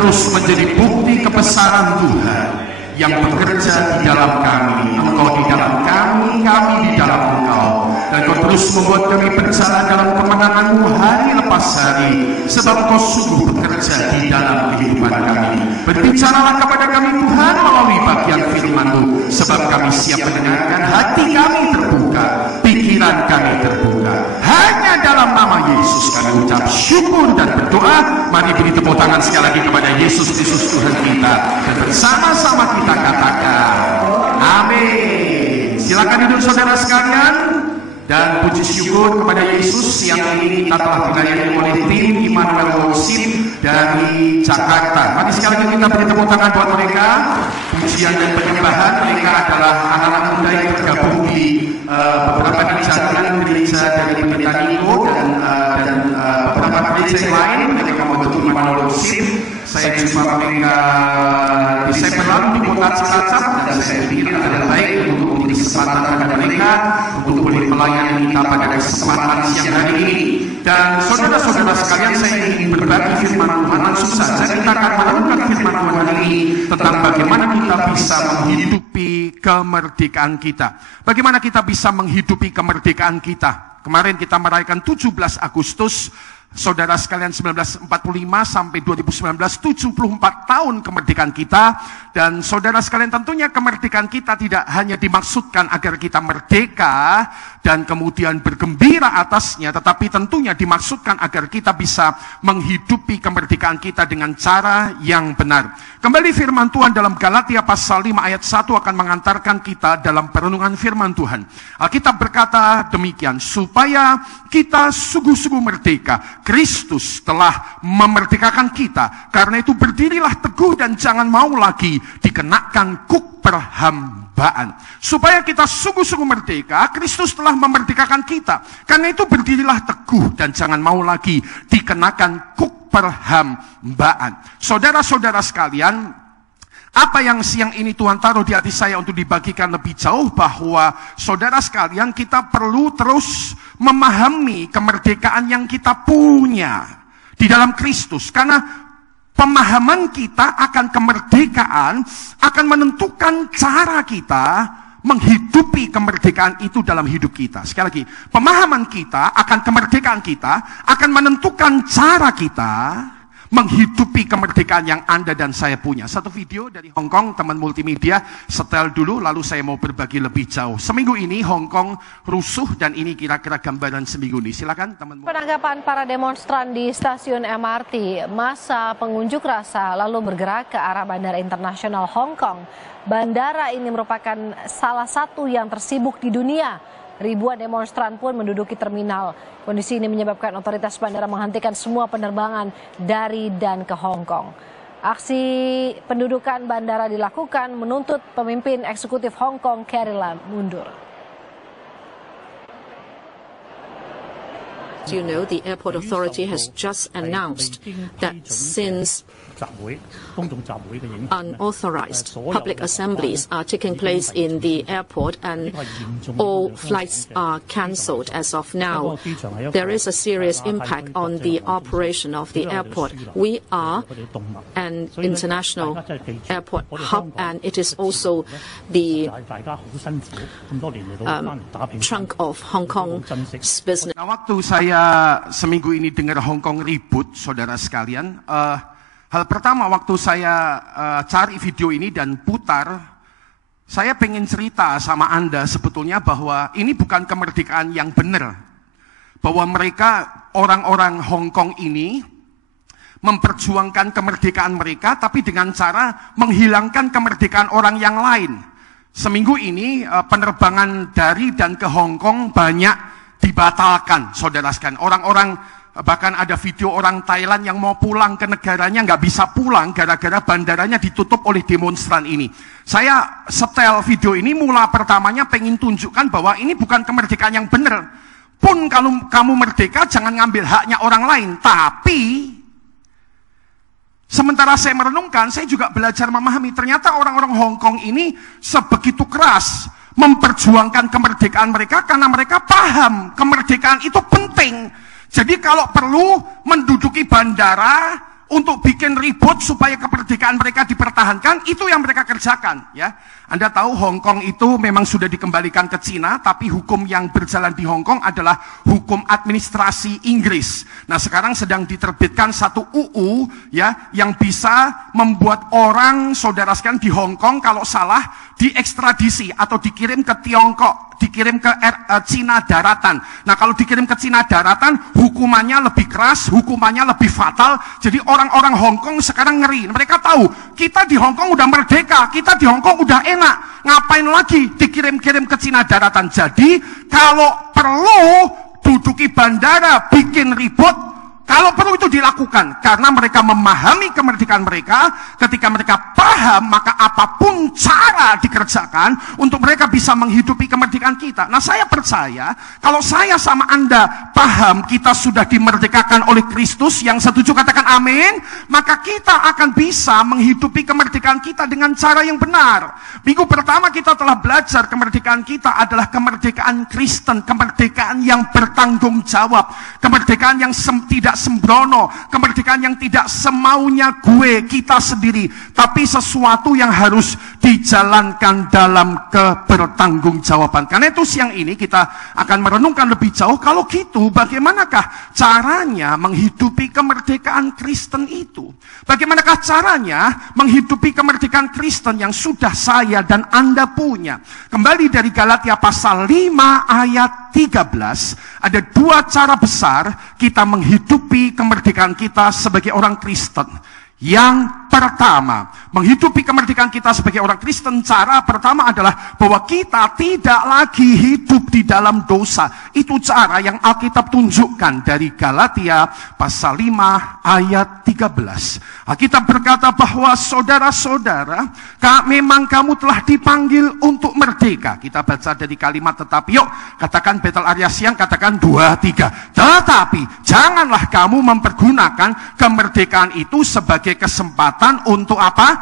terus menjadi bukti kebesaran Tuhan yang bekerja di dalam kami. Engkau di dalam kami, kami di dalam Engkau. Dan Kau terus membuat kami berjalan dalam kemenangan-Mu hari lepas hari, sebab Kau sungguh bekerja di dalam kehidupan kami. Berbicaralah kepada kami Tuhan melalui bagian firman-Mu, sebab kami siap mendengarkan. Hati kami terbuka, pikiran kami terbuka. Hanya dalam nama Yesus kami ucap syukur dan berdoa. Mari beri tepuk tangan sekali lagi kepada Yesus Kristus Tuhan kita, dan bersama-sama kita katakan amin. Silakan duduk saudara sekalian, dan puji syukur kepada Yesus yang ini kita telah dilayani oleh tim Immanuel Worship dari Jakarta. Mari sekali lagi kita beri tepuk tangan buat mereka. Pujian dan penyembahan, mereka adalah anak-anak muda yang tergabung di beberapa gereja dari Pendeta Niko dan beberapa gereja yang lain. Mereka membentuk Immanuel Worship. Saya jumpa mereka di Seberang, di kota Cilacap, dan saya pikir adalah baik untuk memberi kesempatan kepada mereka untuk boleh melayani kita pada kesempatan siang hari ini. Dan saudara-saudara sekalian, saya ingin berbagi firman Tuhan. Langsung saja kita akan merenungkan firman Tuhan hari ini tentang bagaimana kita bisa menghidupi kemerdekaan kita. Bagaimana kita bisa menghidupi kemerdekaan kita. Kemarin kita merayakan 17 Agustus. Saudara sekalian, 1945 sampai 2019, 74 tahun kemerdekaan kita. Dan saudara sekalian, tentunya kemerdekaan kita tidak hanya dimaksudkan agar kita merdeka dan kemudian bergembira atasnya, tetapi tentunya dimaksudkan agar kita bisa menghidupi kemerdekaan kita dengan cara yang benar. Kembali firman Tuhan dalam Galatia pasal 5 ayat 1 akan mengantarkan kita dalam perenungan firman Tuhan. Alkitab berkata demikian, supaya kita sungguh-sungguh merdeka. Kristus telah memerdekakan kita. Karena itu berdirilah teguh dan jangan mau lagi dikenakan kuk perhambaan. Supaya kita sungguh-sungguh merdeka, Kristus telah memerdekakan kita. Karena itu berdirilah teguh dan jangan mau lagi dikenakan kuk perhambaan. Saudara-saudara sekalian, apa yang siang ini Tuhan taruh di hati saya untuk dibagikan lebih jauh, bahwa saudara sekalian, kita perlu terus memahami kemerdekaan yang kita punya di dalam Kristus. Karena pemahaman kita akan kemerdekaan akan menentukan cara kita menghidupi kemerdekaan itu dalam hidup kita. Sekali lagi, pemahaman kita akan kemerdekaan kita akan menentukan cara kita menghidupi kemerdekaan yang Anda dan saya punya. Satu video dari Hong Kong, teman multimedia, setel dulu, lalu saya mau berbagi lebih jauh. Seminggu ini Hong Kong rusuh, dan ini kira-kira gambaran seminggu ini. Silakan teman. Penangkapan para demonstran di stasiun MRT, masa pengunjuk rasa lalu bergerak ke arah Bandara Internasional Hong Kong. Bandara ini merupakan salah satu yang tersibuk di dunia. Ribuan demonstran pun menduduki terminal. Kondisi ini menyebabkan otoritas bandara menghentikan semua penerbangan dari dan ke Hong Kong. Aksi pendudukan bandara dilakukan menuntut pemimpin eksekutif Hong Kong Carrie Lam mundur. You know, the airport authority has just announced that since unauthorized public assemblies are taking place in the airport and all flights are cancelled as of now, there is a serious impact on the operation of the airport. We are an international airport hub, and it is also the trunk of Hong Kong's business. Nah, waktu saya seminggu ini dengar Hong Kong ribut, saudara sekalian, hal pertama waktu saya cari video ini dan putar, saya pengen cerita sama Anda sebetulnya bahwa ini bukan kemerdekaan yang benar. Bahwa mereka, orang-orang Hong Kong ini, memperjuangkan kemerdekaan mereka, tapi dengan cara menghilangkan kemerdekaan orang yang lain. Seminggu ini penerbangan dari dan ke Hong Kong banyak dibatalkan, saudara sekalian. Orang-orang, bahkan ada video orang Thailand yang mau pulang ke negaranya nggak bisa pulang gara-gara bandaranya ditutup oleh demonstran ini. Saya setel video ini, mula pertamanya pengen tunjukkan bahwa ini bukan kemerdekaan yang benar. Pun kalau kamu merdeka, jangan ngambil haknya orang lain. Tapi sementara saya merenungkan, saya juga belajar memahami, ternyata orang-orang Hong Kong ini sebegitu keras memperjuangkan kemerdekaan mereka karena mereka paham kemerdekaan itu penting. Jadi kalau perlu menduduki bandara untuk bikin ribut supaya kemerdekaan mereka dipertahankan, itu yang mereka kerjakan, ya. Anda tahu Hong Kong itu memang sudah dikembalikan ke Cina, tapi hukum yang berjalan di Hong Kong adalah hukum administrasi Inggris. Nah, sekarang sedang diterbitkan satu UU, ya, yang bisa membuat orang, saudara sekalian, di Hong Kong kalau salah diekstradisi atau dikirim ke Tiongkok, dikirim ke Cina daratan. Nah, kalau dikirim ke Cina daratan, hukumannya lebih keras, hukumannya lebih fatal. Jadi orang-orang Hong Kong sekarang ngeri. Mereka tahu, kita di Hong Kong udah merdeka, kita di Hong Kong udah enak. Ngapain lagi dikirim-kirim ke Cina daratan? Jadi, kalau perlu duduki bandara, bikin ribut, kalau perlu itu dilakukan, karena mereka memahami kemerdekaan mereka. Ketika mereka paham, maka apapun cara dikerjakan untuk mereka bisa menghidupi kemerdekaan kita. Nah, saya percaya, kalau saya sama Anda paham kita sudah dimerdekakan oleh Kristus, yang setuju katakan amin, maka kita akan bisa menghidupi kemerdekaan kita dengan cara yang benar. Minggu pertama kita telah belajar kemerdekaan kita adalah kemerdekaan Kristen, kemerdekaan yang bertanggung jawab, kemerdekaan yang tidak sembrono, kemerdekaan yang tidak semaunya kita sendiri, tapi sesuatu yang harus dijalankan dalam kebertanggungjawaban. Karena itu siang ini kita akan merenungkan lebih jauh, kalau gitu bagaimanakah caranya menghidupi kemerdekaan Kristen itu? Bagaimanakah caranya menghidupi kemerdekaan Kristen yang sudah saya dan Anda punya? Kembali dari Galatia pasal 5 ayat 13, ada dua cara besar kita menghidupi kemerdekaan kita sebagai orang Kristen. Yang pertama, menghidupi kemerdekaan kita sebagai orang Kristen, cara pertama adalah bahwa kita tidak lagi hidup di dalam dosa. Itu cara yang Alkitab tunjukkan dari Galatia pasal 5 ayat 13. Alkitab berkata bahwa saudara-saudara, memang kamu telah dipanggil untuk merdeka. Kita baca dari kalimat tetapi, yuk katakan Betel Arya Siang, katakan 2, 3. Tetapi janganlah kamu mempergunakan kemerdekaan itu sebagai kesempatan untuk apa?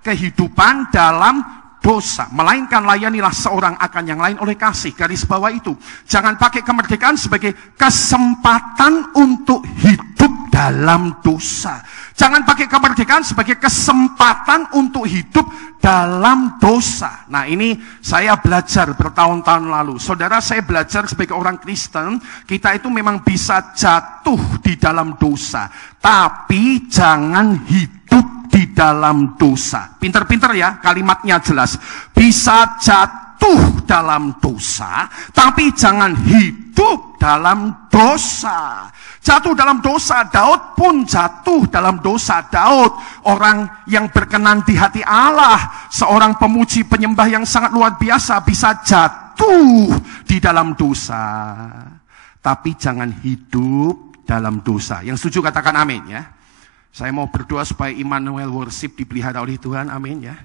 Kehidupan dalam dosa. Melainkan layanilah seorang akan yang lain oleh kasih. Garis bawah itu. Jangan pakai kemerdekaan sebagai kesempatan untuk hidup dalam dosa. Jangan pakai kemerdekaan sebagai kesempatan untuk hidup dalam dosa. Nah, ini saya belajar bertahun-tahun lalu. Saudara, saya belajar sebagai orang Kristen, kita itu memang bisa jatuh di dalam dosa, tapi jangan hidup di dalam dosa. Pinter-pinter ya, kalimatnya jelas. Bisa jatuh dalam dosa, tapi jangan hidup dalam dosa. Jatuh dalam dosa, Daud pun jatuh dalam dosa. Daud, orang yang berkenan di hati Allah, seorang pemuji penyembah yang sangat luar biasa, bisa jatuh di dalam dosa. Tapi jangan hidup dalam dosa. Yang setuju katakan amin ya. Saya mau berdoa supaya Immanuel Worship dipelihara oleh Tuhan, amin ya.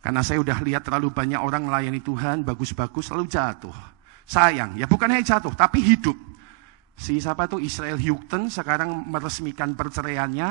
Karena saya udah lihat terlalu banyak orang melayani Tuhan, bagus-bagus, lalu jatuh. Sayang, ya bukan hanya jatuh, tapi hidup. Siapa tuh Israel Houghton sekarang meresmikan perceraiannya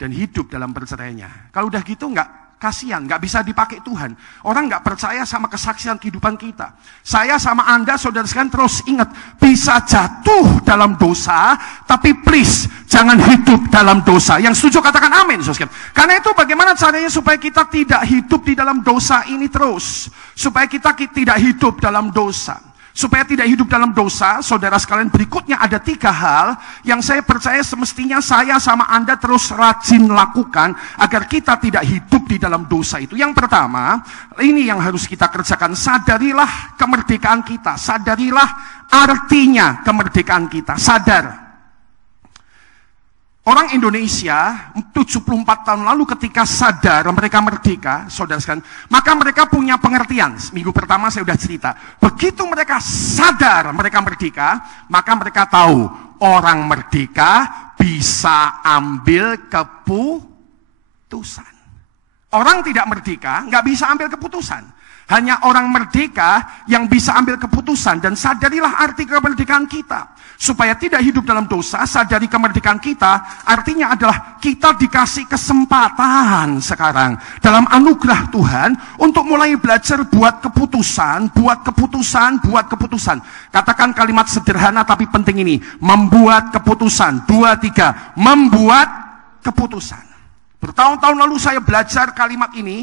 dan hidup dalam perceraiannya. Kalau udah gitu kasihan, nggak bisa dipakai Tuhan. Orang nggak percaya sama kesaksian kehidupan kita. Saya sama Anda, saudara sekalian, terus ingat, bisa jatuh dalam dosa, tapi please jangan hidup dalam dosa. Yang setuju katakan amin, saudara sekalian. Karena itu bagaimana caranya supaya kita tidak hidup di dalam dosa ini terus, supaya kita tidak hidup dalam dosa. Supaya tidak hidup dalam dosa, saudara sekalian, berikutnya ada 3 hal yang saya percaya semestinya saya sama Anda terus rajin lakukan agar kita tidak hidup di dalam dosa itu. Yang pertama, ini yang harus kita kerjakan, sadarilah kemerdekaan kita, sadarilah artinya kemerdekaan kita, sadar. Orang Indonesia 74 tahun lalu ketika sadar mereka merdeka, saudara sekalian, maka mereka punya pengertian. Minggu pertama saya sudah cerita. Begitu mereka sadar mereka merdeka, maka mereka tahu orang merdeka bisa ambil keputusan. Orang tidak merdeka nggak bisa ambil keputusan. Hanya orang merdeka yang bisa ambil keputusan. Dan sadarilah arti kemerdekaan kita. Supaya tidak hidup dalam dosa, sadari kemerdekaan kita, artinya adalah kita dikasih kesempatan sekarang dalam anugerah Tuhan untuk mulai belajar buat keputusan. Katakan kalimat sederhana tapi penting ini, membuat keputusan. 2, 3, membuat keputusan. Bertahun-tahun lalu saya belajar kalimat ini.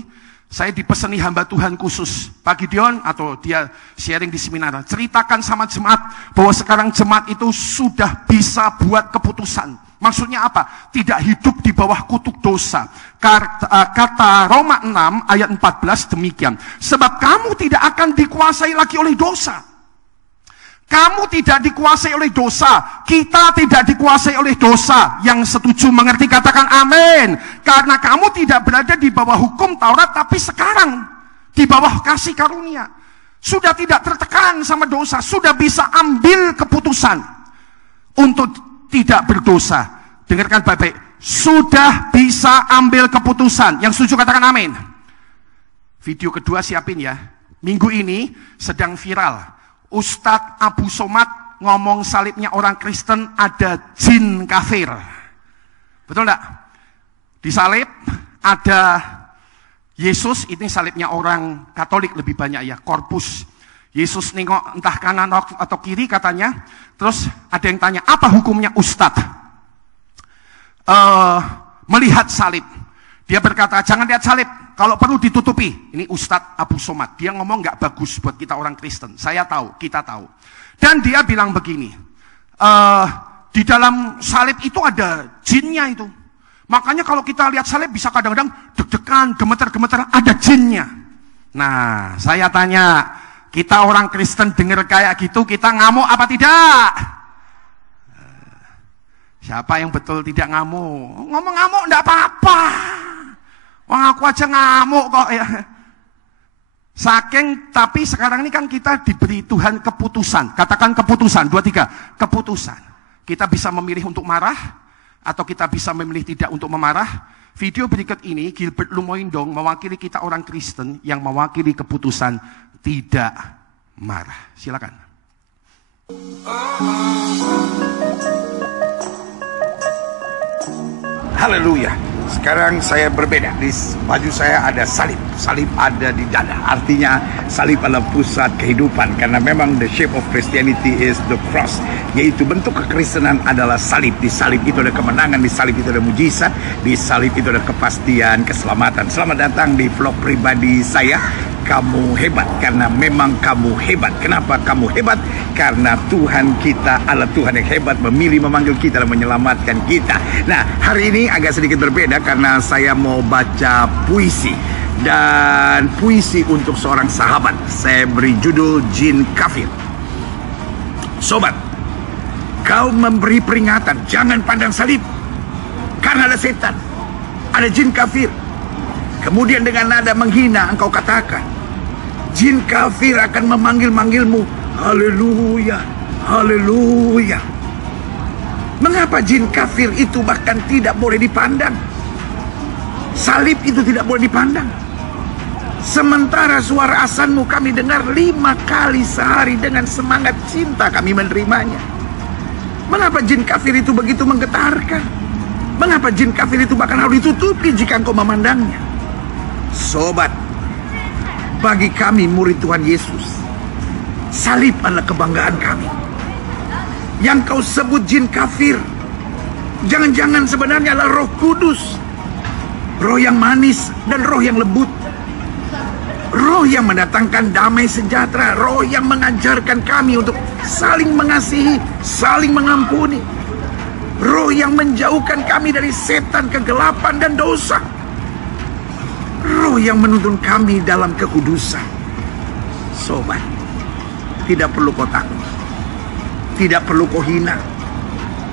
Saya dipeseni hamba Tuhan khusus, Pak Gideon, atau dia sharing di seminar. Ceritakan sama jemaat bahwa sekarang jemaat itu sudah bisa buat keputusan. Maksudnya apa? Tidak hidup di bawah kutuk dosa. Kata Roma 6 ayat 14 demikian. Sebab kamu tidak akan dikuasai lagi oleh dosa. Kamu tidak dikuasai oleh dosa. Kita tidak dikuasai oleh dosa. Yang setuju mengerti katakan amin. Karena kamu tidak berada di bawah hukum Taurat, tapi sekarang di bawah kasih karunia. Sudah tidak tertekan sama dosa. Sudah bisa ambil keputusan untuk tidak berdosa. Dengarkan baik-baik. Sudah bisa ambil keputusan. Yang setuju katakan amin. Video kedua siapin ya. Minggu ini sedang viral. Ustadz Abu Somad ngomong salibnya orang Kristen ada jin kafir. Betul enggak? Di salib ada Yesus, ini salibnya orang Katolik lebih banyak ya, korpus. Yesus nengok entah kanan atau kiri katanya. Terus ada yang tanya, apa hukumnya Ustadz? Melihat salib. Dia berkata, jangan lihat salib. Kalau perlu ditutupi. Ini Ustadz Abu Somad. Dia ngomong nggak bagus buat kita orang Kristen. Saya tahu, kita tahu. Dan dia bilang begini. Di dalam salib itu ada jinnya itu. Makanya kalau kita lihat salib bisa kadang-kadang deg-degan, gemeter-gemeter. Ada jinnya. Nah, saya tanya. Kita orang Kristen dengar kayak gitu, kita ngamuk apa tidak? Siapa yang betul tidak ngamuk? Ngomong ngamuk enggak apa-apa. Wah, aku aja ngamuk kok ya. Saking, tapi sekarang ini kan kita diberi Tuhan keputusan. Katakan keputusan, 2, 3. Keputusan. Kita bisa memilih untuk marah, atau kita bisa memilih tidak untuk memarah. Video berikut ini, Gilbert Lumoindong mewakili kita orang Kristen yang mewakili keputusan tidak marah. Silakan. Haleluya. Sekarang saya berbeda. Di baju saya ada salib. Salib ada di dada. Artinya salib adalah pusat kehidupan. Karena memang the shape of Christianity is the cross. Yaitu bentuk kekristenan adalah salib. Di salib itu ada kemenangan. Di salib itu ada mujizat. Di salib itu ada kepastian, keselamatan. Selamat datang di vlog pribadi saya. Kamu hebat karena memang kamu hebat. Kenapa kamu hebat? Karena Tuhan kita adalah Tuhan yang hebat, memilih, memanggil kita dan menyelamatkan kita. Nah, hari ini agak sedikit berbeda karena saya mau baca puisi. Dan puisi untuk seorang sahabat. Saya beri judul Jin Kafir. Sobat, kau memberi peringatan, jangan pandang salib. Karena ada setan, ada jin kafir. Kemudian dengan nada menghina engkau katakan, jin kafir akan memanggil-manggilmu. Haleluya, haleluya. Mengapa jin kafir itu bahkan tidak boleh dipandang? Salib itu tidak boleh dipandang. Sementara suara azanmu kami dengar 5 kali sehari dengan semangat cinta kami menerimanya. Mengapa jin kafir itu begitu menggetarkan? Mengapa jin kafir itu bahkan harus ditutupi jika engkau memandangnya? Sobat, bagi kami murid Tuhan Yesus, salib adalah kebanggaan kami. Yang kau sebut jin kafir, jangan-jangan sebenarnya adalah Roh Kudus. Roh yang manis dan roh yang lembut. Roh yang mendatangkan damai sejahtera. Roh yang mengajarkan kami untuk saling mengasihi, saling mengampuni. Roh yang menjauhkan kami dari setan, kegelapan dan dosa. Roh yang menuntun kami dalam kekudusan. Sobat, tidak perlu kau takut. Tidak perlu kau hina.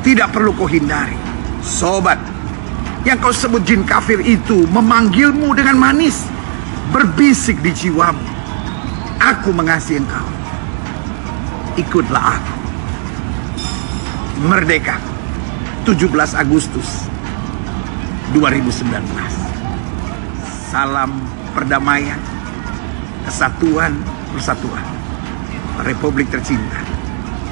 Tidak perlu kau hindari. Sobat, yang kau sebut jin kafir itu memanggilmu dengan manis, berbisik di jiwamu, aku mengasihi engkau, ikutlah aku. Merdeka, 17 Agustus 2019. Salam perdamaian, kesatuan, persatuan. Republik tercinta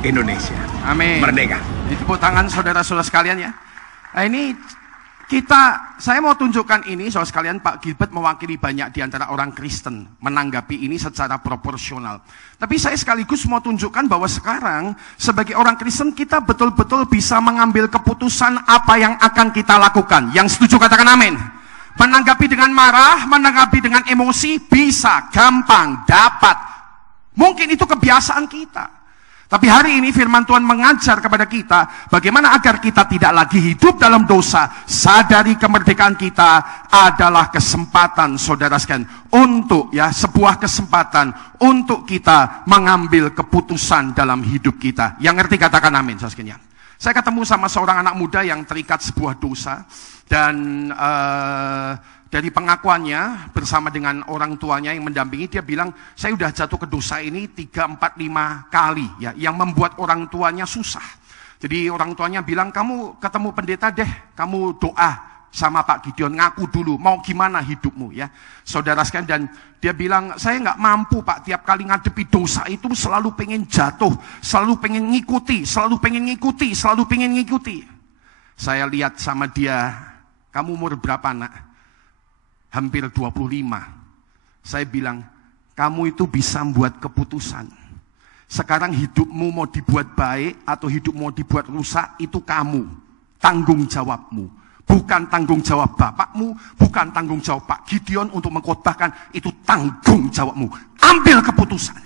Indonesia. Amin. Merdeka. Tepuk tangan saudara-saudara sekalian ya. Nah, ini Saya mau tunjukkan ini, saudara sekalian, Pak Gilbert mewakili banyak di antara orang Kristen menanggapi ini secara proporsional. Tapi saya sekaligus mau tunjukkan bahwa sekarang sebagai orang Kristen kita betul-betul bisa mengambil keputusan apa yang akan kita lakukan. Yang setuju katakan amin. Menanggapi dengan marah, menanggapi dengan emosi, bisa, gampang, dapat. Mungkin itu kebiasaan kita. Tapi hari ini firman Tuhan mengajar kepada kita bagaimana agar kita tidak lagi hidup dalam dosa. Sadari kemerdekaan kita adalah kesempatan, saudara sekalian, untuk sebuah kesempatan untuk kita mengambil keputusan dalam hidup kita. Yang ngerti katakan amin, saudara sekalian. Saya ketemu sama seorang anak muda yang terikat sebuah dosa dan dari pengakuannya bersama dengan orang tuanya yang mendampingi, dia bilang, saya udah jatuh ke dosa ini 3, 4, 5 kali ya, yang membuat orang tuanya susah. Jadi orang tuanya bilang, kamu ketemu pendeta deh, kamu doa sama Pak Gideon, ngaku dulu mau gimana hidupmu ya. Saudara sekalian, dan dia bilang, saya nggak mampu Pak, tiap kali ngadepi dosa itu selalu pengen jatuh, selalu pengen ngikuti. Saya lihat sama dia, kamu umur berapa nak? Hampir 25. Saya bilang, kamu itu bisa membuat keputusan. Sekarang hidupmu mau dibuat baik atau hidupmu mau dibuat rusak, itu kamu. Tanggung jawabmu. Bukan tanggung jawab bapakmu, bukan tanggung jawab Pak Gideon untuk mengkhotbahkan, itu tanggung jawabmu. Ambil keputusan.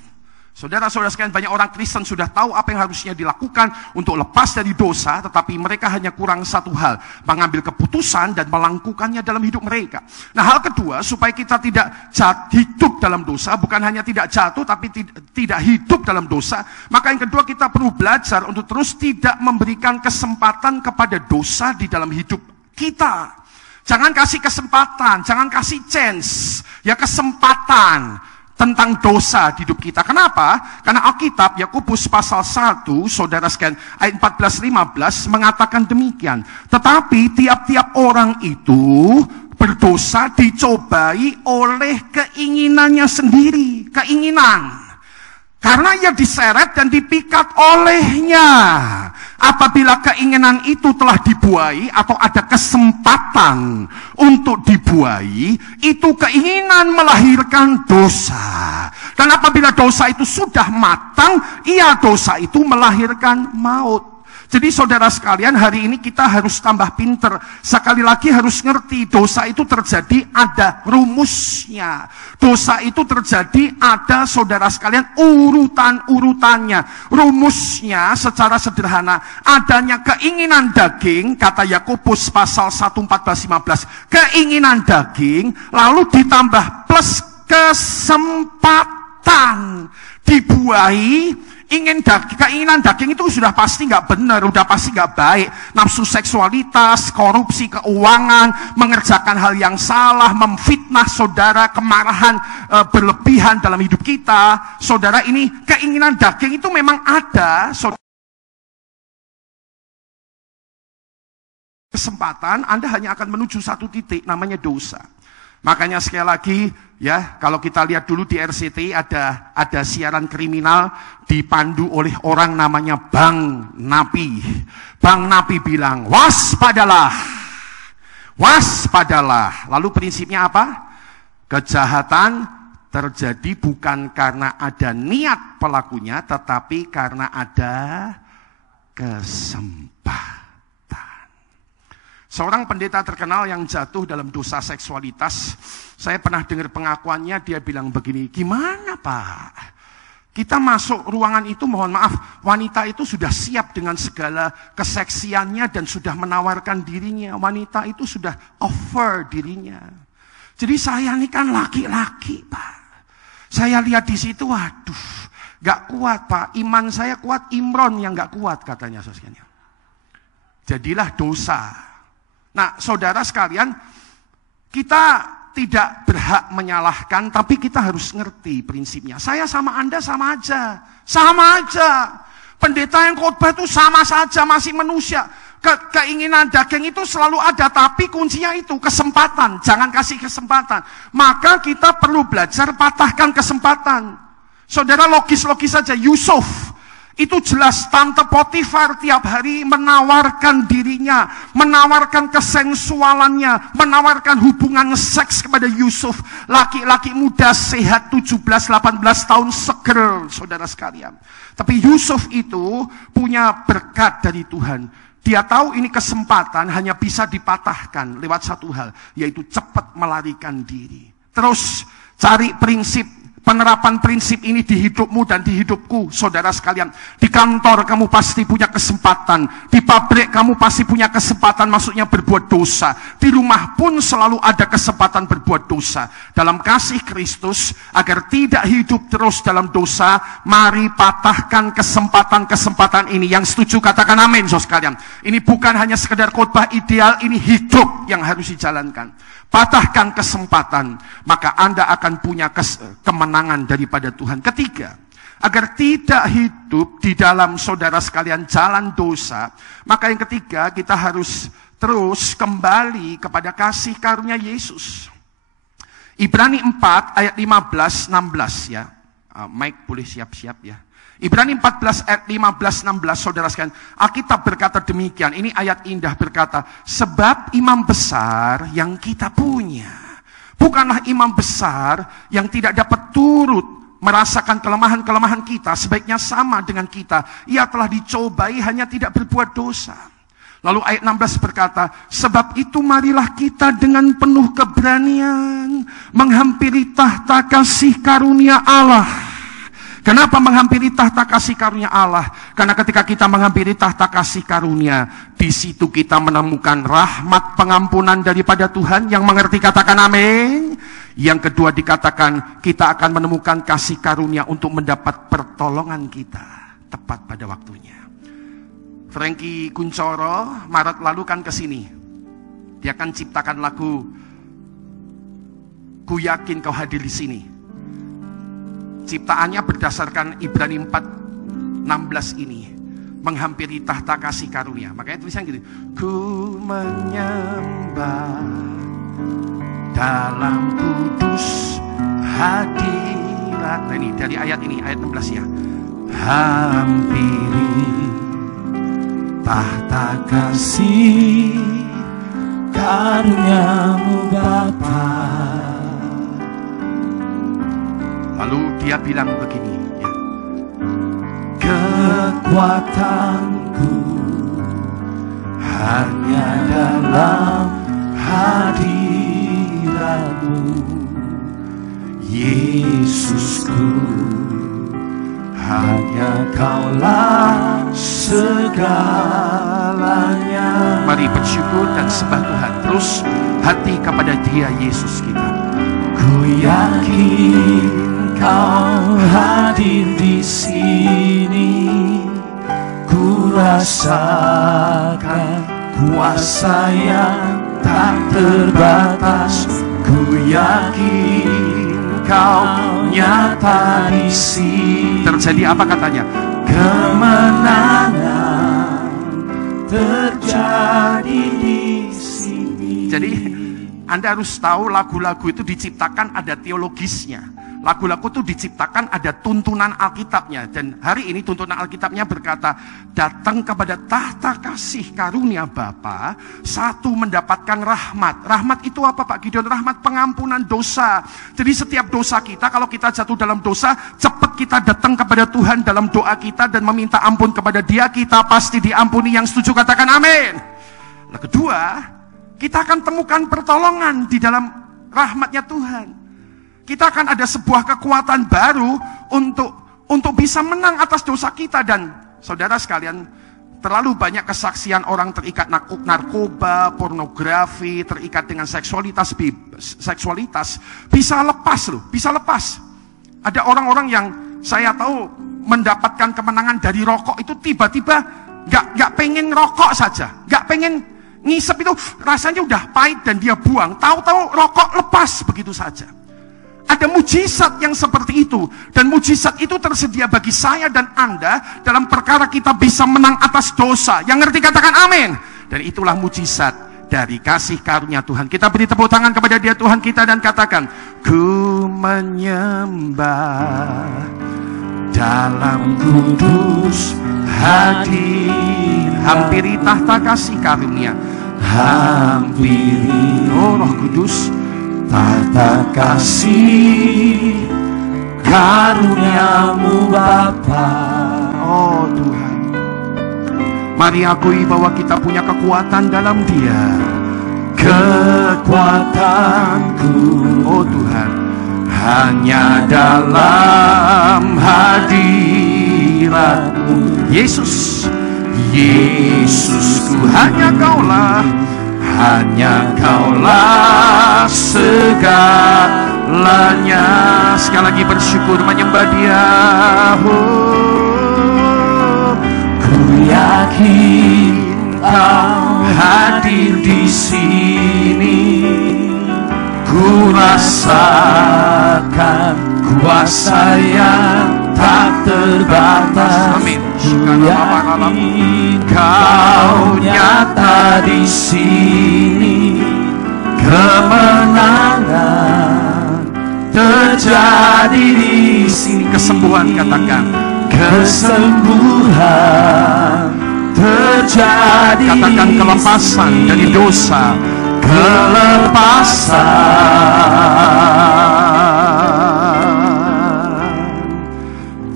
Saudara-saudara sekalian, banyak orang Kristen sudah tahu apa yang harusnya dilakukan untuk lepas dari dosa, tetapi mereka hanya kurang satu hal, mengambil keputusan dan melakukannya dalam hidup mereka. Nah, hal kedua, supaya kita tidak hidup dalam dosa, bukan hanya tidak jatuh, tapi tidak hidup dalam dosa, maka yang kedua kita perlu belajar untuk terus tidak memberikan kesempatan kepada dosa di dalam hidup kita. Jangan kasih kesempatan, jangan kasih chance, kesempatan tentang dosa di hidup kita. Kenapa? Karena Alkitab Yakobus pasal 1, saudara sekalian, ayat 14-15 mengatakan demikian. Tetapi tiap-tiap orang itu berdosa dicobai oleh keinginannya sendiri. Keinginan. Karena ia diseret dan dipikat olehnya. Apabila keinginan itu telah dibuai atau ada kesempatan untuk dibuai, itu keinginan melahirkan dosa. Dan apabila dosa itu sudah matang, dosa itu melahirkan maut. Jadi saudara sekalian, hari ini kita harus tambah pinter. Sekali lagi harus ngerti, dosa itu terjadi ada rumusnya. Dosa itu terjadi ada, saudara sekalian, urutan-urutannya. Rumusnya secara sederhana, adanya keinginan daging, kata Yakobus pasal 1, 14-15. Keinginan daging, lalu ditambah plus kesempatan. Dibuahi. Keinginan daging itu sudah pasti nggak benar, sudah pasti nggak baik. Nafsu seksualitas, korupsi keuangan, mengerjakan hal yang salah, memfitnah saudara, kemarahan berlebihan dalam hidup kita. Saudara, ini keinginan daging itu memang ada. Kesempatan, Anda hanya akan menuju satu titik, namanya dosa. Makanya sekali lagi, kalau kita lihat dulu di RCTI ada siaran kriminal dipandu oleh orang namanya Bang Napi. Bang Napi bilang, waspadalah. Lalu prinsipnya apa? Kejahatan terjadi bukan karena ada niat pelakunya, tetapi karena ada kesempatan. Seorang pendeta terkenal yang jatuh dalam dosa seksualitas, saya pernah dengar pengakuannya, dia bilang begini, gimana Pak? Kita masuk ruangan itu, mohon maaf, wanita itu sudah siap dengan segala keseksiannya dan sudah menawarkan dirinya. Wanita itu sudah offer dirinya. Jadi saya ini kan laki-laki Pak. Saya lihat di situ, waduh, gak kuat Pak. Iman saya kuat, Imron yang gak kuat katanya. Jadilah dosa. Nah, saudara sekalian, kita tidak berhak menyalahkan, tapi kita harus ngerti prinsipnya. Saya sama Anda sama aja. Pendeta yang khotbah itu sama saja, masih manusia. Keinginan daging itu selalu ada, tapi kuncinya itu kesempatan. Jangan kasih kesempatan. Maka kita perlu belajar patahkan kesempatan. Saudara, logis-logis saja, Yusuf Itu jelas Tante Potifar tiap hari menawarkan dirinya, menawarkan kesensualannya, menawarkan hubungan seks kepada Yusuf. Laki-laki muda sehat 17-18 tahun seger, saudara sekalian. Tapi Yusuf itu punya berkat dari Tuhan. Dia tahu ini kesempatan hanya bisa dipatahkan lewat satu hal, yaitu cepat melarikan diri. Terus cari prinsip, penerapan prinsip ini di hidupmu dan di hidupku, saudara sekalian. Di kantor kamu pasti punya kesempatan. Di pabrik kamu pasti punya kesempatan, maksudnya berbuat dosa. Di rumah pun selalu ada kesempatan berbuat dosa. Dalam kasih Kristus, agar tidak hidup terus dalam dosa, mari patahkan kesempatan-kesempatan ini. Yang setuju katakan amin, saudara sekalian. Ini bukan hanya sekedar khotbah ideal, ini hidup yang harus dijalankan. Patahkan kesempatan, maka Anda akan punya kemenangan daripada Tuhan. Ketiga, agar tidak hidup di dalam, saudara sekalian, jalan dosa, maka yang ketiga kita harus terus kembali kepada kasih karunia Yesus. Ibrani 4 ayat 15-16 ya. Mike boleh siap-siap ya. Ibrani 14 ayat 15-16, saudara sekalian. Alkitab berkata demikian, ini ayat indah berkata, sebab imam besar yang kita punya, bukanlah imam besar yang tidak dapat turut merasakan kelemahan-kelemahan kita, sebaiknya sama dengan kita. Ia telah dicobai hanya tidak berbuat dosa. Lalu ayat 16 berkata, sebab itu marilah kita dengan penuh keberanian menghampiri tahta kasih karunia Allah. Kenapa menghampiri tahta kasih karunia Allah? Karena ketika kita menghampiri tahta kasih karunia, di situ kita menemukan rahmat pengampunan daripada Tuhan. Yang mengerti katakan amin. Yang kedua dikatakan kita akan menemukan kasih karunia untuk mendapat pertolongan kita tepat pada waktunya. Frankie Kuncoro Maret lalu kan kesini. Dia akan ciptakan lagu Ku Yakin Kau Hadir di Sini. Ciptaannya berdasarkan Ibrani 4:16 ini, menghampiri tahta kasih karunia. Makanya tulisan gitu, ku menyembah dalam kudus hadirat. Nah ini dari ayat ini, ayat 16 ya. Hampiri tahta kasih karuniamu Bapa. Lalu dia bilang begini ya. Kekuatanku hanya dalam hadiratmu Yesusku, hanya Kaulah segalanya. Mari bersyukur dan sembah Tuhan. Terus hati kepada Dia Yesus kita. Ku yakin Kau hadir di sini, ku rasakan kuasa yang tak terbatas. Ku yakin Kau nyata di sini. Terjadi apa katanya? Kemenangan terjadi di sini. Jadi Anda harus tahu lagu-lagu itu diciptakan ada teologisnya. Lagu-lagu itu diciptakan ada tuntunan Alkitabnya. Dan hari ini tuntunan Alkitabnya berkata, datang kepada tahta kasih karunia Bapa, satu mendapatkan rahmat. Rahmat itu apa Pak Gideon? Rahmat pengampunan dosa. Jadi setiap dosa kita, kalau kita jatuh dalam dosa, cepat kita datang kepada Tuhan dalam doa kita dan meminta ampun kepada Dia, kita pasti diampuni. Yang setuju katakan amin. Nah kedua, kita akan temukan pertolongan di dalam rahmatnya Tuhan. Kita akan ada sebuah kekuatan baru untuk bisa menang atas dosa kita. Dan saudara sekalian, terlalu banyak kesaksian orang terikat narkoba, pornografi, terikat dengan seksualitas bisa lepas loh, bisa lepas. Ada orang-orang yang saya tahu mendapatkan kemenangan dari rokok itu tiba-tiba gak pengen rokok saja, gak pengen ngisep itu, rasanya udah pahit dan dia buang. Tahu-tahu rokok lepas begitu saja. Ada mujizat yang seperti itu. Dan mujizat itu tersedia bagi saya dan Anda dalam perkara kita bisa menang atas dosa. Yang ngerti katakan amin. Dan itulah mujizat dari kasih karunia Tuhan. Kita beri tepuk tangan kepada Dia Tuhan kita dan katakan, ku menyembah dalam kudus hadir. Hampiri tahta kasih karunia, hampiri Roh Kudus tahta kasih karuniamu Bapa. Oh Tuhan, mari akui bahwa kita punya kekuatan dalam Dia. Kekuatanku, oh Tuhan, hanya dalam hadirat-Mu. Yesus, Yesusku, hanya Kaulah segalanya. Sekali lagi bersyukur menyembah Dia. Ku yakin Kau hadir di sini. Ku rasakan kuasa yang tak terbatas. Amin. Ku yakin Kau nyata di sini. Kemenangan terjadi di sini. Kesembuhan, katakan kesembuhan terjadi. Katakan kelepasan dari dosa. Kelepasan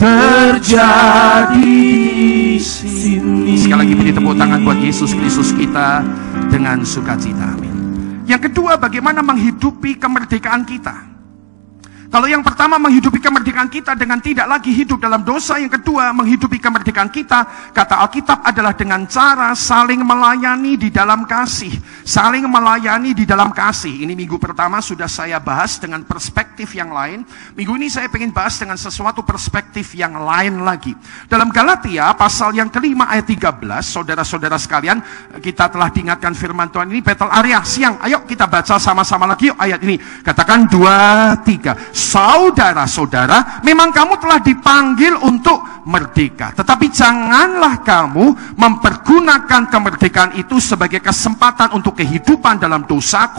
terjadi di sini. Sekali lagi beri tepuk tangan buat Yesus Kristus kita dengan sukacita. Amin. Yang kedua, bagaimana menghidupi kemerdekaan kita. Kalau yang pertama menghidupi kemerdekaan kita dengan tidak lagi hidup dalam dosa. Yang kedua, menghidupi kemerdekaan kita, kata Alkitab, adalah dengan cara saling melayani di dalam kasih. Saling melayani di dalam kasih. Ini minggu pertama sudah saya bahas dengan perspektif yang lain. Minggu ini saya ingin bahas dengan sesuatu perspektif yang lain lagi. Dalam Galatia pasal yang kelima ayat 13, saudara-saudara sekalian, kita telah diingatkan firman Tuhan ini battle area siang. Ayo kita baca sama-sama lagi yuk ayat ini. Katakan 2, 3. Saudara-saudara, memang kamu telah dipanggil untuk merdeka. Tetapi janganlah kamu mempergunakan kemerdekaan itu sebagai kesempatan untuk kehidupan dalam dosa,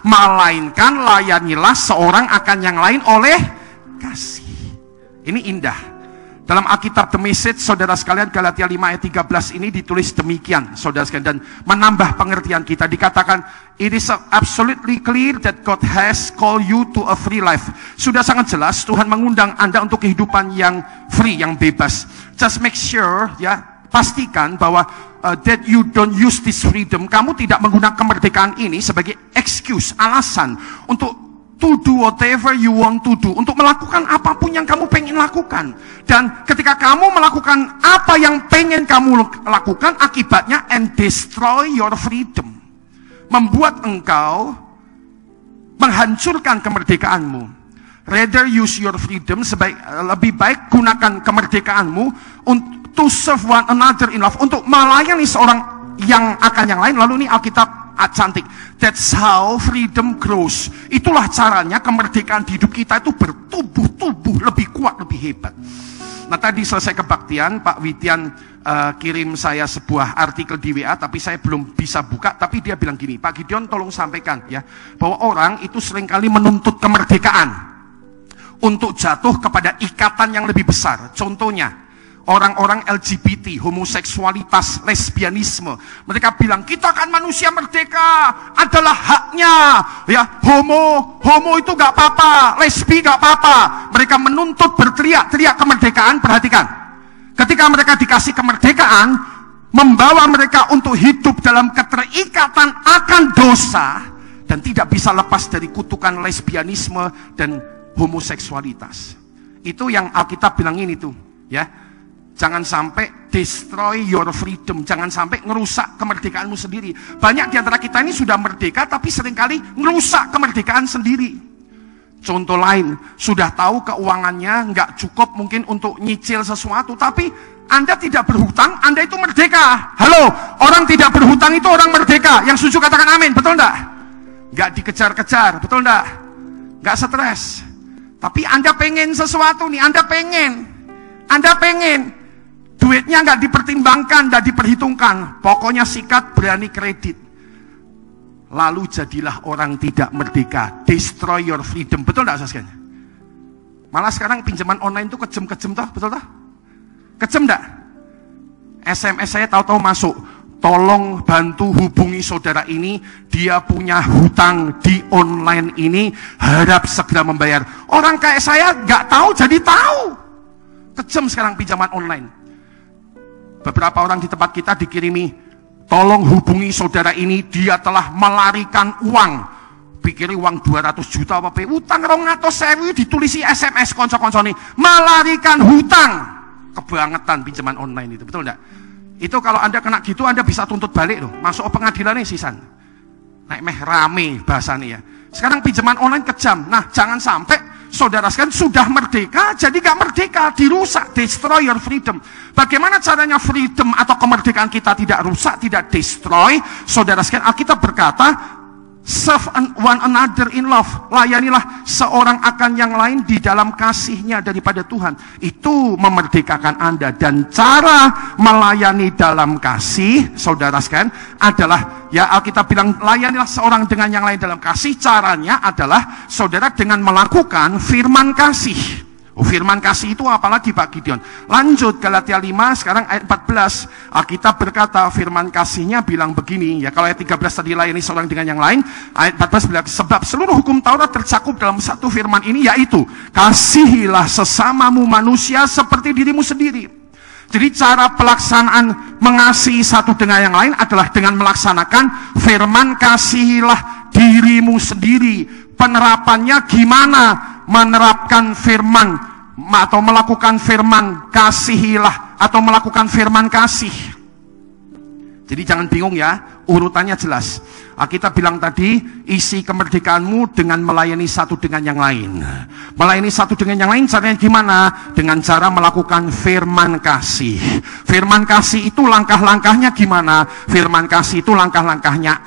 melainkan layanilah seorang akan yang lain oleh kasih. Ini indah. Dalam Alkitab The Message, saudara sekalian, Galatia 5 ayat 13 ini ditulis demikian, saudara sekalian, dan menambah pengertian kita. Dikatakan, it is absolutely clear that God has called you to a free life. Sudah sangat jelas Tuhan mengundang Anda untuk kehidupan yang free, yang bebas. Just make sure, ya, pastikan bahwa that you don't use this freedom. Kamu tidak menggunakan kemerdekaan ini sebagai excuse, alasan untuk to do whatever you want to do, untuk melakukan apapun yang kamu pengen lakukan. Dan ketika kamu melakukan apa yang pengen kamu lakukan, akibatnya and destroy your freedom, membuat engkau menghancurkan kemerdekaanmu. Rather use your freedom, lebih baik gunakan kemerdekaanmu untuk to serve one another in love, untuk melayani seorang yang akan yang lain. Lalu ini Alkitab cantik. That's how freedom grows. Itulah caranya kemerdekaan di hidup kita itu bertumbuh lebih kuat, lebih hebat. Nah, tadi selesai kebaktian, Pak Widian kirim saya sebuah artikel di WA, tapi saya belum bisa buka. Tapi dia bilang gini, Pak Gideon tolong sampaikan ya, bahwa orang itu seringkali menuntut kemerdekaan untuk jatuh kepada ikatan yang lebih besar. Contohnya, orang-orang LGBT, homoseksualitas, lesbianisme. Mereka bilang, kita kan manusia merdeka, adalah haknya. Ya, homo itu gak apa-apa, lesbi gak apa-apa. Mereka menuntut berteriak-teriak kemerdekaan. Perhatikan, ketika mereka dikasih kemerdekaan, membawa mereka untuk hidup dalam keterikatan akan dosa, dan tidak bisa lepas dari kutukan lesbianisme dan homoseksualitas. Itu yang Alkitab bilang ini tuh, ya. Jangan sampai destroy your freedom. Jangan sampai ngerusak kemerdekaanmu sendiri. Banyak di antara kita ini sudah merdeka, tapi seringkali ngerusak kemerdekaan sendiri. Contoh lain, sudah tahu keuangannya nggak cukup mungkin untuk nyicil sesuatu, tapi Anda tidak berhutang, Anda itu merdeka. Halo, orang tidak berhutang itu orang merdeka. Yang setuju katakan amin, betul enggak? Nggak dikejar-kejar, betul enggak? Nggak stres. Tapi Anda pengen sesuatu nih, Anda pengen. Duitnya nggak dipertimbangkan, nggak diperhitungkan. Pokoknya sikat, berani kredit. Lalu jadilah orang tidak merdeka. Destroy your freedom. Betul nggak, saudara? Malah sekarang pinjaman online itu kejem-kejem toh, betul toh? Kejem enggak? SMS saya tahu-tahu masuk. Tolong bantu hubungi saudara ini, dia punya hutang di online ini, harap segera membayar. Orang kayak saya nggak tahu jadi tahu. Kejem sekarang pinjaman online. Beberapa orang di tempat kita dikirimi, tolong hubungi saudara ini, dia telah melarikan uang. Pikir uang 200 juta apa utang 200.000 ditulisi SMS konco-konco nih, melarikan hutang. Kebangetan pinjaman online itu, betul enggak? Itu kalau Anda kena gitu, Anda bisa tuntut balik loh, masuk pengadilan nih sisan. Naik meh rame bahasanya ya. Sekarang pinjaman online kejam. Nah, jangan sampai saudara sekalian sudah merdeka, jadi gak merdeka, dirusak, destroy your freedom. Bagaimana caranya freedom atau kemerdekaan kita tidak rusak, tidak destroy? Saudara sekalian, Alkitab berkata, serve one another in love. Layanilah seorang akan yang lain di dalam kasihnya daripada Tuhan. Itu memerdekakan Anda. Dan cara melayani dalam kasih, saudara sekalian, adalah, ya Alkitab bilang, layanilah seorang dengan yang lain dalam kasih. Caranya adalah, saudara, dengan melakukan firman kasih. Firman kasih itu apalagi Pak Gideon? Lanjut Galatia 5 sekarang ayat 14. Alkitab berkata firman kasihnya bilang begini, ya kalau ayat 13 tadi layani seorang dengan yang lain, ayat 14 bilang sebab seluruh hukum Taurat tercakup dalam satu firman ini, yaitu kasihilah sesamamu manusia seperti dirimu sendiri. Jadi cara pelaksanaan mengasihi satu dengan yang lain adalah dengan melaksanakan firman kasihilah dirimu sendiri. Penerapannya gimana? Menerapkan firman atau melakukan firman kasihilah atau melakukan firman kasih. Jadi jangan bingung ya, urutannya jelas. Kita bilang tadi, isi kemerdekaanmu dengan melayani satu dengan yang lain. Melayani satu dengan yang lain caranya gimana? Dengan cara melakukan firman kasih. Firman kasih itu langkah-langkahnya gimana? Firman kasih itu langkah-langkahnya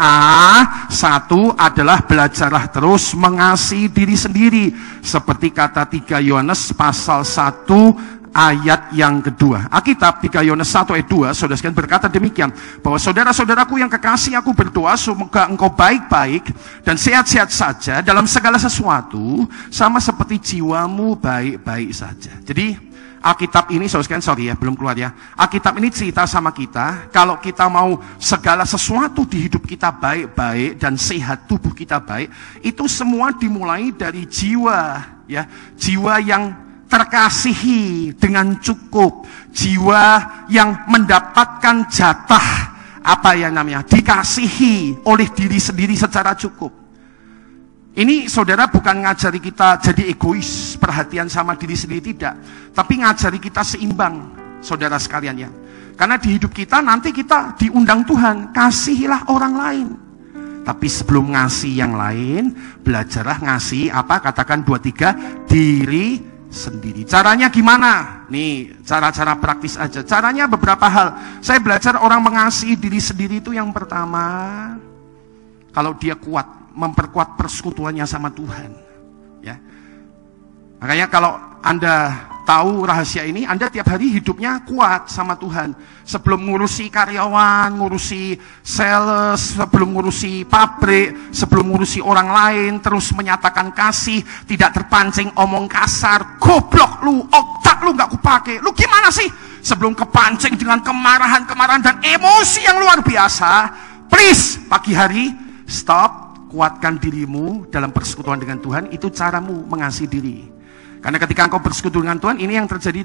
satu adalah belajarlah terus mengasihi diri sendiri. Seperti kata 3 Yohanes pasal 1 ayat yang kedua. Alkitab 3 Yohanes 1 ayat 2, saudara sekalian berkata demikian, bahwa saudara-saudaraku yang kekasih, aku berdoa semoga engkau baik-baik dan sehat-sehat saja dalam segala sesuatu, sama seperti jiwamu baik-baik saja. Jadi Alkitab ini, saudara sekalian, sorry ya, belum keluar ya. Alkitab ini cerita sama kita, kalau kita mau segala sesuatu di hidup kita baik-baik dan sehat, tubuh kita baik, itu semua dimulai dari jiwa, ya, jiwa yang terkasihi dengan cukup, jiwa yang mendapatkan jatah apa ya namanya, dikasihi oleh diri sendiri secara cukup. Ini saudara bukan ngajari kita jadi egois, perhatian sama diri sendiri, tidak, tapi ngajari kita seimbang, saudara sekalian ya. Karena di hidup kita nanti kita diundang Tuhan, kasihilah orang lain. Tapi sebelum ngasih yang lain, belajarlah ngasih apa? Katakan 2-3, diri sendiri. Caranya gimana? Nih, cara-cara praktis aja. Caranya beberapa hal. Saya belajar orang mengasihi diri sendiri itu yang pertama, kalau dia kuat, memperkuat persekutuannya sama Tuhan. Ya. Makanya kalau Anda tahu rahasia ini, Anda tiap hari hidupnya kuat sama Tuhan. Sebelum ngurusi karyawan, ngurusi sales, sebelum ngurusi pabrik, sebelum ngurusi orang lain, terus menyatakan kasih, tidak terpancing omong kasar, goblok lu, otak lu gak kupake, lu gimana sih? Sebelum kepancing dengan kemarahan-kemarahan dan emosi yang luar biasa, please, pagi hari, stop, kuatkan dirimu dalam persekutuan dengan Tuhan, itu caramu mengasihi diri. Karena ketika engkau bersekutu dengan Tuhan, ini yang terjadi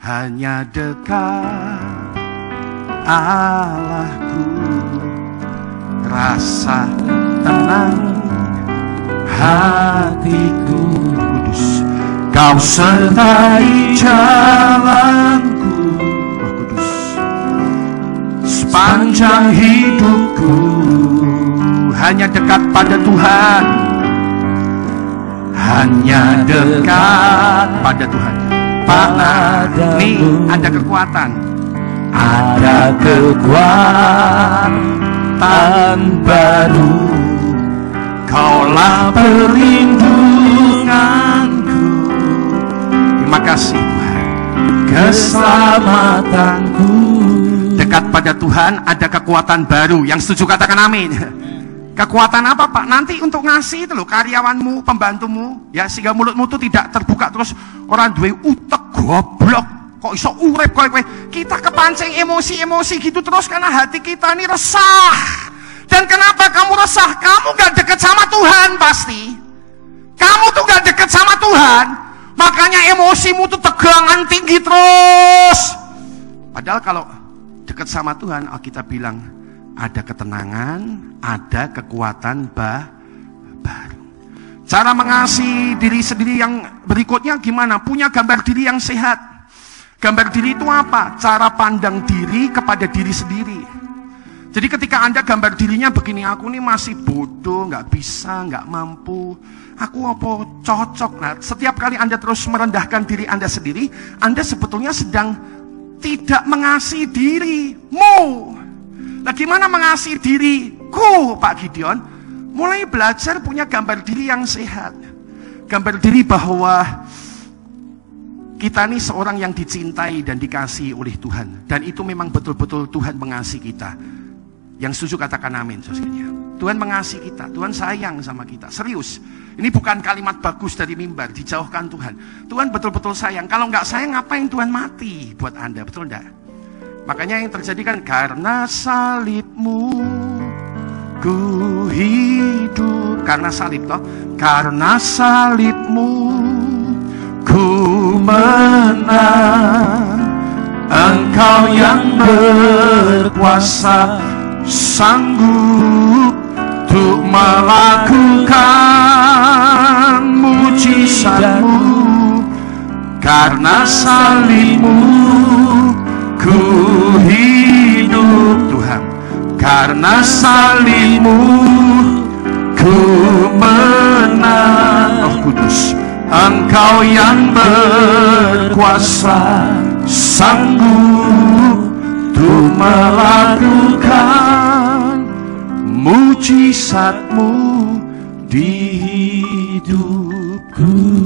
hanya dekat Allahku, rasa tenang hatiku kudus, kau sertai jalanku, Roh Kudus, sepanjang hidupku. Hanya dekat pada Tuhan, hanya dekat pada Tuhan. Nih ada kekuatan, ada kekuatan baru. Kaulah perlindunganku. Terima kasih Tuhan, keselamatanku. Dekat pada Tuhan ada kekuatan baru. Yang setuju katakan amin. Kekuatan apa Pak? Nanti untuk ngasih itu loh, karyawanmu, pembantumu, ya, sehingga mulutmu itu tidak terbuka terus orang duwe utek goblok. Kok iso urip kowe. Kita kepancing emosi-emosi gitu terus karena hati kita ini resah. Dan kenapa kamu resah? Kamu gak deket sama Tuhan pasti. Kamu tuh gak deket sama Tuhan. Makanya emosimu tuh tegangan tinggi terus. Padahal kalau deket sama Tuhan, Alkitab bilang ada ketenangan, ada kekuatan baru. Cara mengasihi diri sendiri yang berikutnya gimana? Punya gambar diri yang sehat. Gambar diri itu apa? Cara pandang diri kepada diri sendiri. Jadi ketika Anda gambar dirinya begini, aku ini masih bodoh, gak bisa, gak mampu, aku apa cocok. Nah, setiap kali Anda terus merendahkan diri Anda sendiri, Anda sebetulnya sedang tidak mengasihi dirimu. Nah, gimana mengasihi diriku, Pak Gideon? Mulai belajar punya gambar diri yang sehat. Gambar diri bahwa kita ini seorang yang dicintai dan dikasihi oleh Tuhan. Dan itu memang betul-betul Tuhan mengasihi kita. Yang setuju katakan amin, saudara. Tuhan mengasihi kita, Tuhan sayang sama kita. Serius, ini bukan kalimat bagus dari mimbar, dijauhkan Tuhan. Tuhan betul-betul sayang. Kalau nggak sayang, ngapain Tuhan mati buat Anda, betul enggak? Makanya yang terjadi kan, karena salibmu ku hidup. Karena salib toh, karena salibmu ku menang. Engkau yang berkuasa, sanggup untuk melakukan mujizatmu. Karena salibmu ku hidup Tuhan. Karena salibmu ku menang. Roh Kudus, Engkau yang berkuasa, sanggup untuk melakukan mujizatmu di hidupku.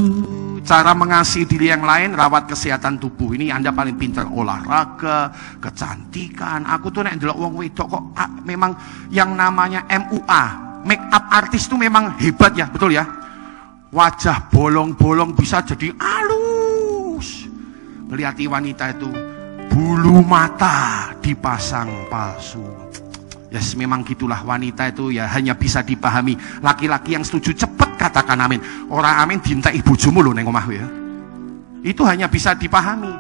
Cara mengasihi diri yang lain, rawat kesehatan tubuh. Ini Anda paling pintar, olahraga, kecantikan. Aku tuh nek ndelok wong wedok kok memang yang namanya MUA, make up artist tuh memang hebat ya, betul ya? Wajah bolong-bolong bisa jadi halus. Melihati wanita itu, bulu mata dipasang palsu. Yes, memang gitulah wanita itu ya, hanya bisa dipahami. Laki-laki yang setuju cepet katakan amin. Orang amin dintai bojomu lho neng omahku ya. Itu hanya bisa dipahami.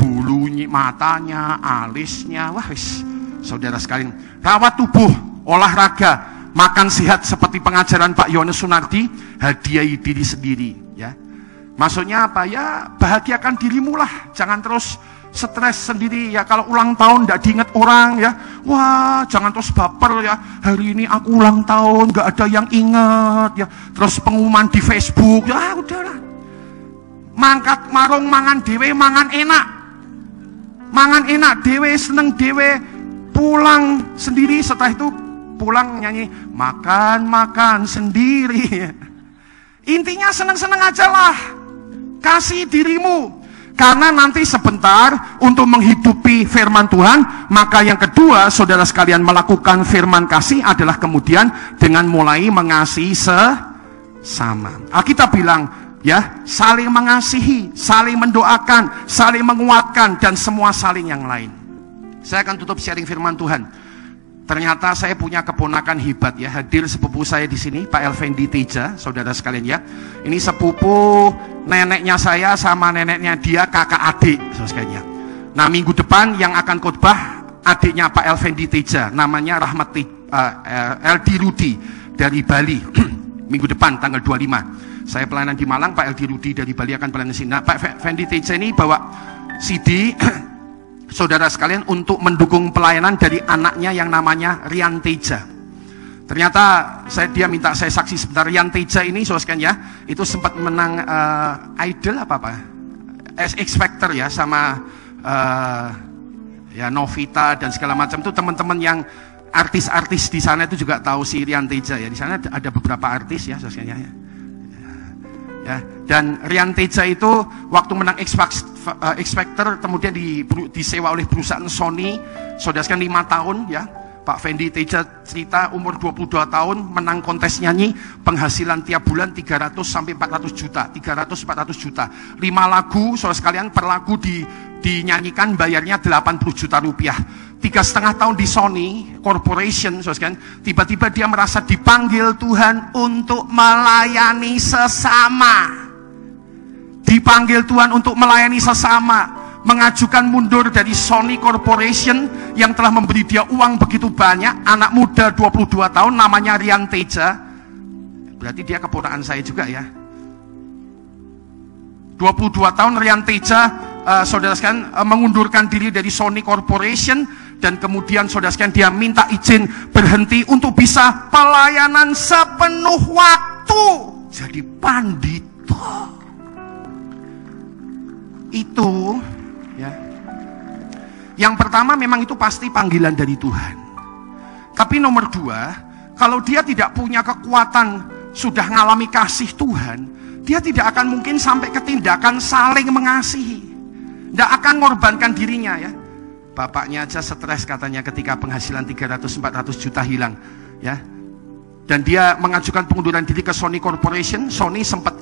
Bulunya, matanya, alisnya, wah wis. Saudara sekalian, rawat tubuh, olahraga, makan sehat seperti pengajaran Pak Yohanes Sunardi, hadiahi diri sendiri ya. Maksudnya apa ya? Bahagiakan dirimu lah, jangan terus stres sendiri ya. Kalau ulang tahun tidak diingat orang ya, wah jangan terus baper ya, hari ini aku ulang tahun gak ada yang ingat ya, terus pengumuman di Facebook ya, udahlah. Mangkat marung mangan dewe, mangan enak dewe, seneng dewe, pulang sendiri. Setelah itu pulang nyanyi makan sendiri. Intinya seneng-seneng aja lah, kasih dirimu. Karena nanti sebentar untuk menghidupi firman Tuhan, maka yang kedua saudara sekalian melakukan firman kasih adalah kemudian dengan mulai mengasihi sesama. Alkitab bilang ya, saling mengasihi, saling mendoakan, saling menguatkan, dan semua saling yang lain. Saya akan tutup sharing firman Tuhan. Ternyata saya punya keponakan hebat ya, hadir sepupu saya di sini, Pak Elvendi Teja, saudara sekalian ya. Ini sepupu neneknya saya sama neneknya dia, kakak adik, saudara sekalian ya. Nah, minggu depan yang akan khotbah adiknya Pak Elvendi Teja, namanya Rahmat Eldi Rudi dari Bali. Minggu depan tanggal 25. Saya pelayanan di Malang, Pak Eldi Rudi dari Bali akan pelayanan di sini. Nah, Pak Elvendi Teja ini bawa CD saudara sekalian untuk mendukung pelayanan dari anaknya yang namanya Rian Teja. Ternyata dia minta saya saksi sebentar. Rian Teja ini saudara sekalian ya, itu sempat menang Idol apa X Factor ya, sama ya Novita dan segala macam. Itu teman-teman yang artis-artis di sana itu juga tahu si Rian Teja ya. Di sana ada beberapa artis ya saudara sekalian ya. Ya, dan Rian Teja itu waktu menang X Factor kemudian disewa oleh perusahaan Sony, saudara sekalian 5 tahun ya, Pak Fendi Teja cerita umur 22 tahun menang kontes nyanyi, penghasilan tiap bulan 300 sampai 400 juta, 300-400 juta. 5 lagu, saudara sekalian, per lagu dinyanyikan bayarnya 80 juta rupiah. 3,5 tahun di Sony Corporation, saudara sekalian, tiba-tiba dia merasa dipanggil Tuhan untuk melayani sesama. Dipanggil Tuhan untuk melayani sesama. Mengajukan mundur dari Sony Corporation yang telah memberi dia uang begitu banyak. Anak muda 22 tahun namanya Rian Teja. Berarti dia keponakan saya juga ya. 22 tahun Rian Teja, saudara sekalian, mengundurkan diri dari Sony Corporation. Dan kemudian saudara sekalian dia minta izin berhenti untuk bisa pelayanan sepenuh waktu. Jadi pandita. Itu ya. Yang pertama memang itu pasti panggilan dari Tuhan. Tapi nomor 2, kalau dia tidak punya kekuatan, sudah ngalami kasih Tuhan, dia tidak akan mungkin sampai ke tindakan saling mengasihi. Tidak akan mengorbankan dirinya ya. Bapaknya aja stres katanya ketika penghasilan 300-400 juta hilang ya. Dan dia mengajukan pengunduran diri ke Sony Corporation. Sony sempat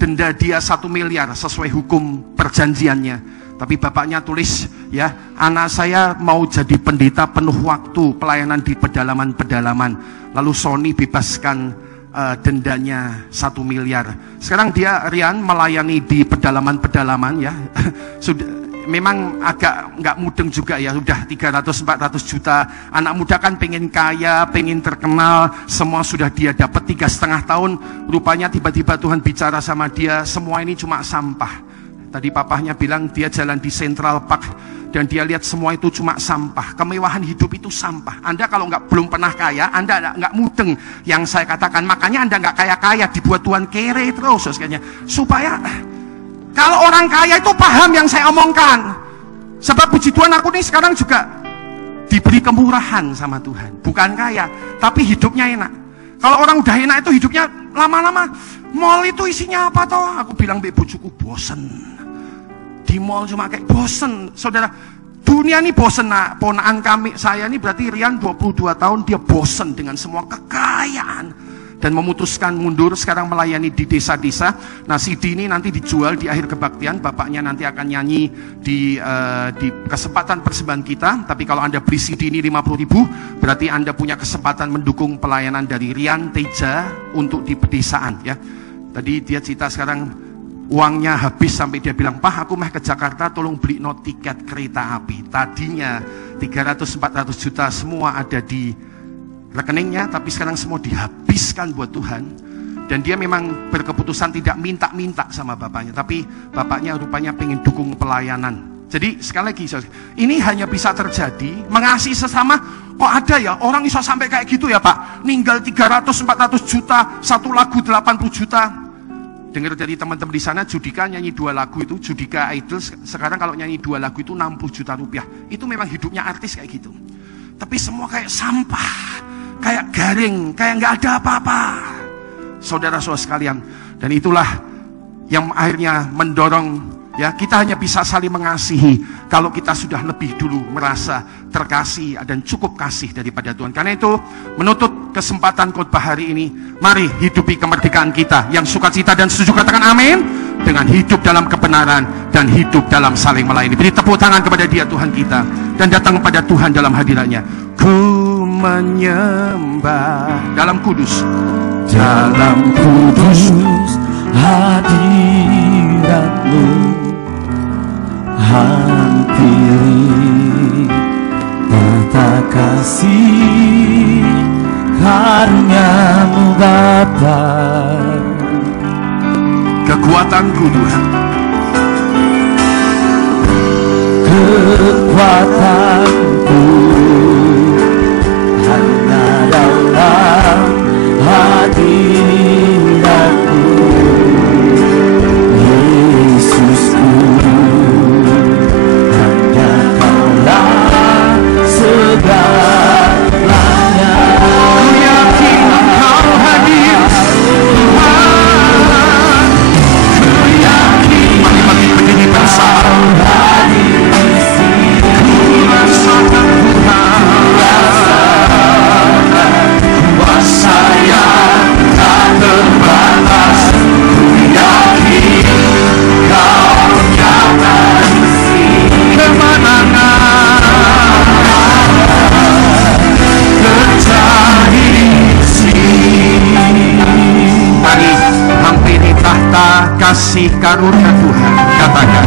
denda dia 1 miliar sesuai hukum perjanjiannya. Tapi bapaknya tulis ya, anak saya mau jadi pendeta penuh waktu pelayanan di pedalaman-pedalaman. Lalu Sony bebaskan dendanya 1 miliar. Sekarang dia Rian melayani di pedalaman-pedalaman ya. Sudah memang agak nggak mudeng juga ya, udah 300-400 juta. Anak muda kan pengen kaya, pengen terkenal, semua sudah dia dapat. 3,5 tahun rupanya tiba-tiba Tuhan bicara sama dia, semua ini cuma sampah. Tadi papahnya bilang dia jalan di Central Park dan dia lihat semua itu cuma sampah. Kemewahan hidup itu sampah. Anda kalau belum pernah kaya, Anda nggak mudeng yang saya katakan. Makanya Anda nggak kaya-kaya, dibuat Tuhan kere terus kayaknya. Supaya kalau orang kaya itu paham yang saya omongkan. Sebab puji Tuhan aku nih sekarang juga diberi kemurahan sama Tuhan. Bukan kaya, tapi hidupnya enak. Kalau orang udah enak itu hidupnya lama-lama. Mall itu isinya apa toh? Aku bilang mbak bojoku bosen. Di mall cuma kayak bosen. Saudara, dunia ini bosen. Nah, ponaan saya ini berarti Rian 22 tahun dia bosen dengan semua kekayaan. Dan memutuskan mundur, sekarang melayani di desa-desa. Nah, CD ini nanti dijual di akhir kebaktian. Bapaknya nanti akan nyanyi di kesempatan persembahan kita. Tapi kalau Anda beli CD ini 50.000, berarti Anda punya kesempatan mendukung pelayanan dari Rian Teja untuk di pedesaan ya. Tadi dia cerita sekarang uangnya habis sampai dia bilang, "Pak, aku mah ke Jakarta, tolong beli no tiket kereta api." Tadinya 300-400 juta semua ada di rekeningnya, tapi sekarang semua dihabiskan buat Tuhan. Dan dia memang berkeputusan tidak minta-minta sama bapaknya, tapi bapaknya rupanya pengen dukung pelayanan. Jadi sekali lagi, ini hanya bisa terjadi mengasihi sesama. Kok ada ya orang bisa sampai kayak gitu ya Pak? Ninggal 300-400 juta, satu lagu 80 juta. Dengar dari teman-teman di sana, Judika nyanyi 2 lagu itu, Judika Idol, sekarang kalau nyanyi 2 lagu itu 60 juta rupiah. Itu memang hidupnya artis kayak gitu. Tapi semua kayak sampah, kayak garing, kayak nggak ada apa-apa. Saudara-saudara sekalian, dan itulah yang akhirnya mendorong ya, kita hanya bisa saling mengasihi kalau kita sudah lebih dulu merasa terkasih dan cukup kasih daripada Tuhan. Karena itu menutup kesempatan khotbah hari ini, mari hidupi kemerdekaan kita. Yang sukacita dan setuju katakan amin. Dengan hidup dalam kebenaran dan hidup dalam saling melayani. Beri tepuk tangan kepada Dia Tuhan kita dan datang kepada Tuhan dalam hadiratnya. Ku menyembah dalam kudus, dalam kudus hadirat-Mu. Hampiri tata kasih karunia-Mu Bapa. Kekuatanku Tuhan, kekuatanku hanya dalam hadirat-Mu, Yesusku. Segalanya ku yakin Engkau hadir Tuhan, ku yakin. Mari berdiri bersama, ku rasakan cinta kasih karunia Tuhan. Katakan.